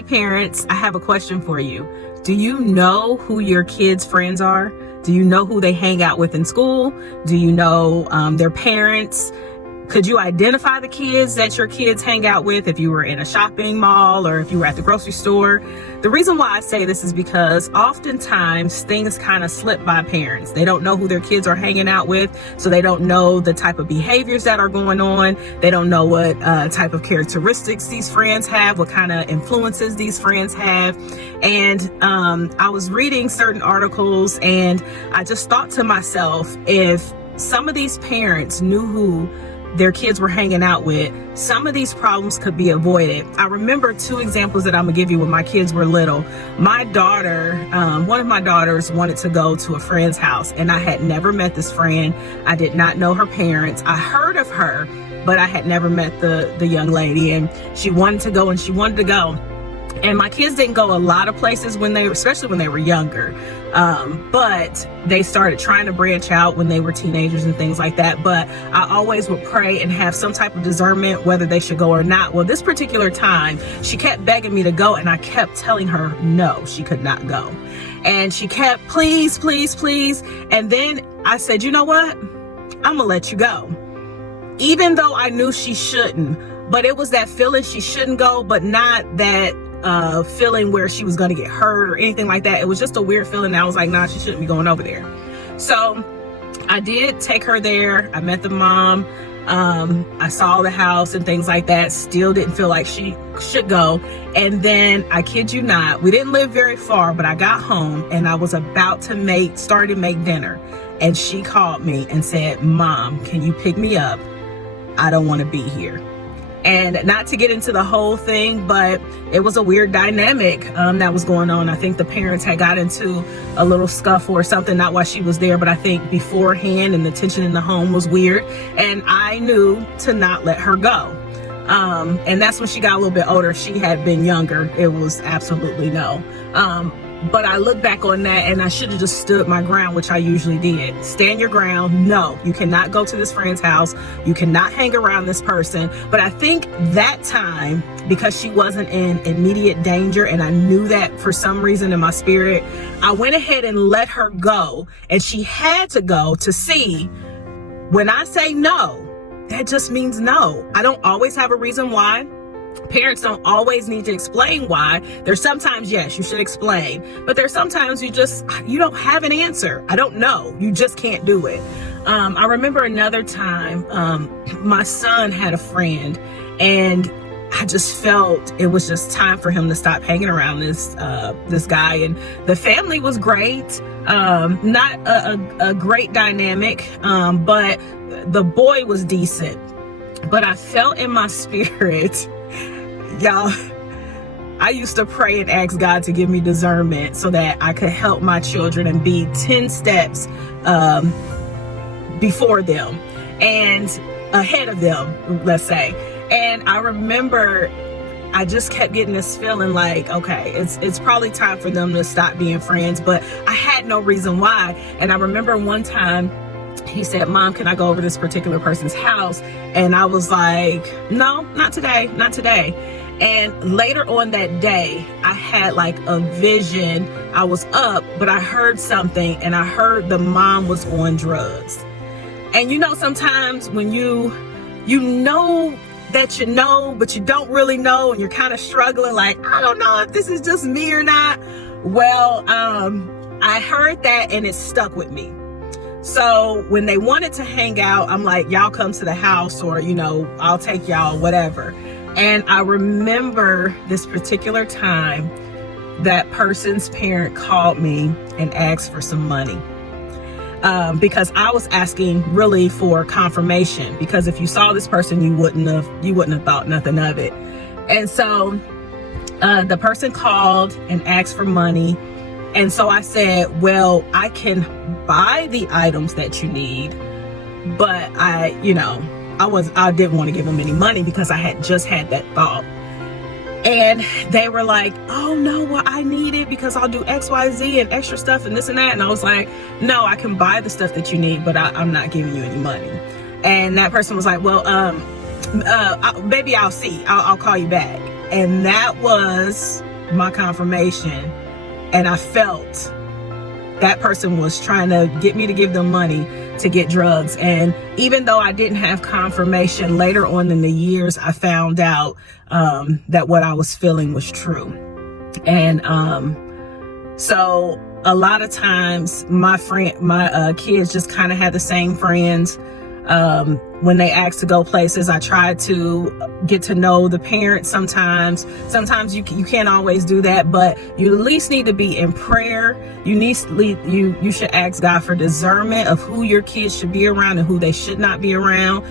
Hey parents, I have a question for you. Do you know who your kids' friends are? Do you know who they hang out with in school? Do you know their parents? Could you identify the kids that your kids hang out with if you were in a shopping mall or if you were at the grocery store? The reason why I say this is because oftentimes things kind of slip by parents. They don't know who their kids are hanging out with, so they don't know the type of behaviors that are going on. They don't know what type of characteristics these friends have, what kind of influences these friends have. And I was reading certain articles and I just thought to myself, if some of these parents knew who their kids were hanging out with, some of these problems could be avoided. I remember two examples that I'm gonna give you when my kids were little. My daughter, one of my daughters wanted to go to a friend's house, and I had never met this friend. I did not know her parents. I heard of her, but I had never met the young lady, and she wanted to go and she wanted to go. And my kids didn't go a lot of places especially when they were younger. But they started trying to branch out when they were teenagers and things like that. But I always would pray and have some type of discernment whether they should go or not. Well, this particular time, she kept begging me to go, and I kept telling her no, she could not go. And she kept, please, please, please. And then I said, you know what? I'm gonna let you go. Even though I knew she shouldn't, but it was that feeling she shouldn't go, but not that feeling where she was going to get hurt or anything like that. It was just a weird feeling that I was like, nah, she shouldn't be going over there. So I did take her there. I met the mom. I saw the house and things like that. Still didn't feel like she should go. And then, I kid you not, we didn't live very far, but I got home and I was about to start to make dinner. And she called me and said, Mom, can you pick me up? I don't want to be here. And not to get into the whole thing, but it was a weird dynamic that was going on. I think the parents had got into a little scuffle or something, not while she was there, but I think beforehand, and the tension in the home was weird. And I knew to not let her go. And that's when she got a little bit older. If she had been younger, it was absolutely no. But I look back on that and I should have just stood my ground, which I usually did. Stand your ground. No, you cannot go to this friend's house. You cannot hang around this person. But I think that time, because she wasn't in immediate danger and I knew that for some reason in my spirit, I went ahead and let her go. And she had to go to see, when I say no, that just means no. I don't always have a reason why. Parents don't always need to explain why. There's sometimes, yes, you should explain, but there's sometimes you don't have an answer. I don't know. You just can't do it. I remember another time, my son had a friend, and I just felt it was just time for him to stop hanging around this guy. And the family was great. Not a great dynamic, but the boy was decent. But I felt in my spirit, y'all, I used to pray and ask God to give me discernment so that I could help my children and be 10 steps before them and ahead of them, let's say. And I remember I just kept getting this feeling like, okay, it's probably time for them to stop being friends, but I had no reason why. And I remember one time he said, Mom, can I go over this particular person's house? And I was like, no, not today, not today. And later on that day, I had like a vision. I was up, but I heard something, and I heard the mom was on drugs. And you know, sometimes when you know that you know, but you don't really know, and you're kind of struggling, like, I don't know if this is just me or not. Well, I heard that and it stuck with me. So when they wanted to hang out, I'm like, y'all come to the house, or, you know, I'll take y'all, whatever. And I remember this particular time, that person's parent called me and asked for some money. Because I was asking really for confirmation, because if you saw this person, you wouldn't have thought nothing of it. And so the person called and asked for money. And so I said, well, I can buy the items that you need, but I didn't want to give them any money because I had just had that thought. And they were like, oh no, well, I need it because I'll do X, Y, Z and extra stuff and this and that. And I was like, no, I can buy the stuff that you need, but I'm not giving you any money. And that person was like, well, maybe I'll see. I'll call you back. And that was my confirmation and I felt that person was trying to get me to give them money to get drugs. And even though I didn't have confirmation, later on in the years, I found out that what I was feeling was true. And so a lot of times my kids just kind of had the same friends. When they asked to go places, I tried to get to know the parents. Sometimes you can't always do that, but you at least need to be in prayer. You should ask God for discernment of who your kids should be around and who they should not be around.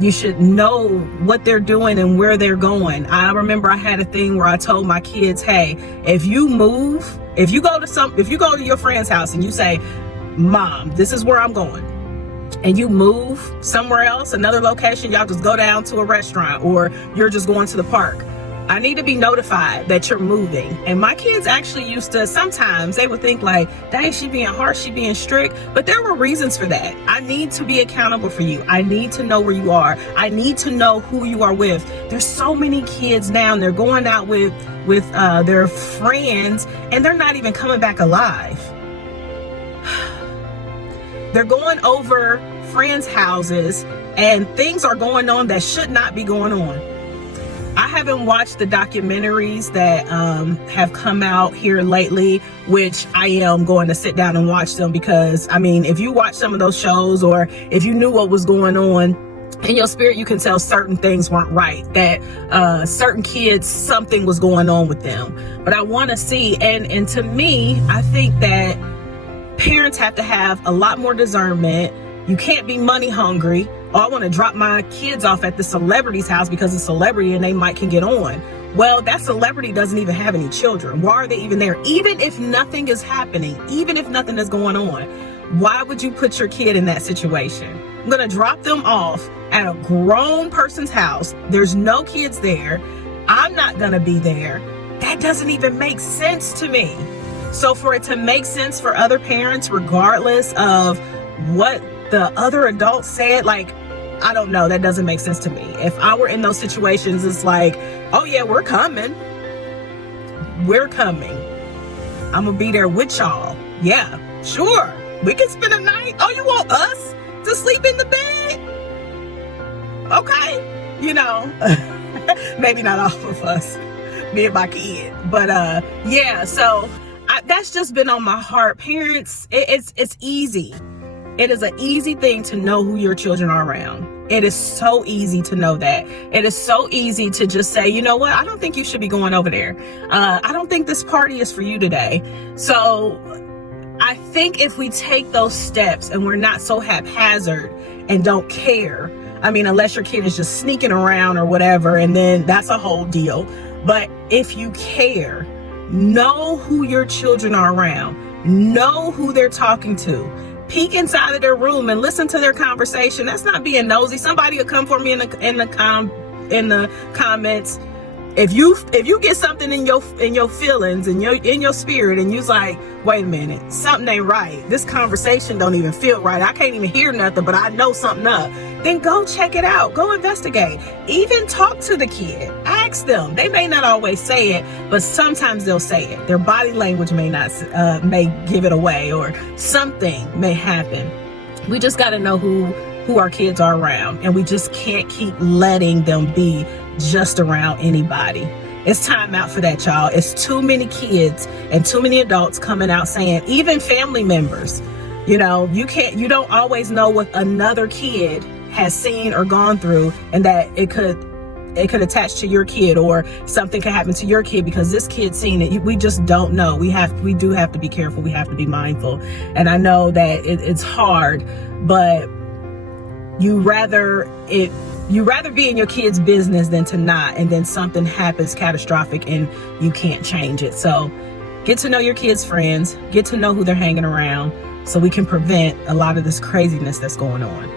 You should know what they're doing and where they're going. I remember I had a thing where I told my kids, hey, if you go to your friend's house and you say, Mom, this is where I'm going, and you move somewhere else, another location, y'all just go down to a restaurant or you're just going to the park, I need to be notified that you're moving. And my kids actually used to, sometimes they would think like, dang, she being harsh, she being strict, but there were reasons for that. I need to be accountable for you. I need to know where you are. I need to know who you are with. There's so many kids now and they're going out with their friends and they're not even coming back alive. They're going over friends' houses and things are going on that should not be going on. I haven't watched the documentaries that have come out here lately, which I am going to sit down and watch them, because I mean, if you watch some of those shows or if you knew what was going on in your spirit, you can tell certain things weren't right, that certain kids, something was going on with them. But I want to see, and to me, I think that parents have to have a lot more discernment. You can't be money hungry. Oh, I want to drop my kids off at the celebrity's house because it's a celebrity and they can get on. Well, that celebrity doesn't even have any children. Why are they even there? Even if nothing is happening, even if nothing is going on, why would you put your kid in that situation? I'm going to drop them off at a grown person's house. There's no kids there. I'm not going to be there. That doesn't even make sense to me. So for it to make sense for other parents, regardless of what the other adults said, like, I don't know, that doesn't make sense to me. If I were in those situations, it's like, oh yeah, we're coming. I'm gonna be there with y'all. Yeah, sure. We can spend a night. Oh, you want us to sleep in the bed? Okay. You know, maybe not all of us, me and my kid. But yeah, so that's just been on my heart. Parents, it's easy. It is an easy thing to know who your children are around. It is so easy to know that. It is so easy to just say, you know what? I don't think you should be going over there. I don't think this party is for you today. So I think if we take those steps and we're not so haphazard and don't care, I mean, unless your kid is just sneaking around or whatever, and then that's a whole deal. But if you care, know who your children are around. Know who they're talking to. Peek inside of their room and listen to their conversation. That's not being nosy. Somebody will come for me in the comments. If you get something in your feelings and in your spirit, and you's like, wait a minute, something ain't right. This conversation don't even feel right. I can't even hear nothing, but I know something up. Then go check it out. Go investigate. Even talk to the kid. Ask them. They may not always say it, but sometimes they'll say it. Their body language may give it away, or something may happen. We just got to know who our kids are around, and we just can't keep letting them be just around anybody. It's time out for that, y'all. It's too many kids and too many adults coming out saying, even family members, you know, you don't always know what another kid has seen or gone through, and that it could attach to your kid, or something could happen to your kid because this kid's seen it. We just don't know. We do have to be careful. We have to be mindful. And I know that it's hard, but you rather be in your kid's business than to not, and then something happens catastrophic and you can't change it. So get to know your kids' friends, get to know who they're hanging around, so we can prevent a lot of this craziness that's going on.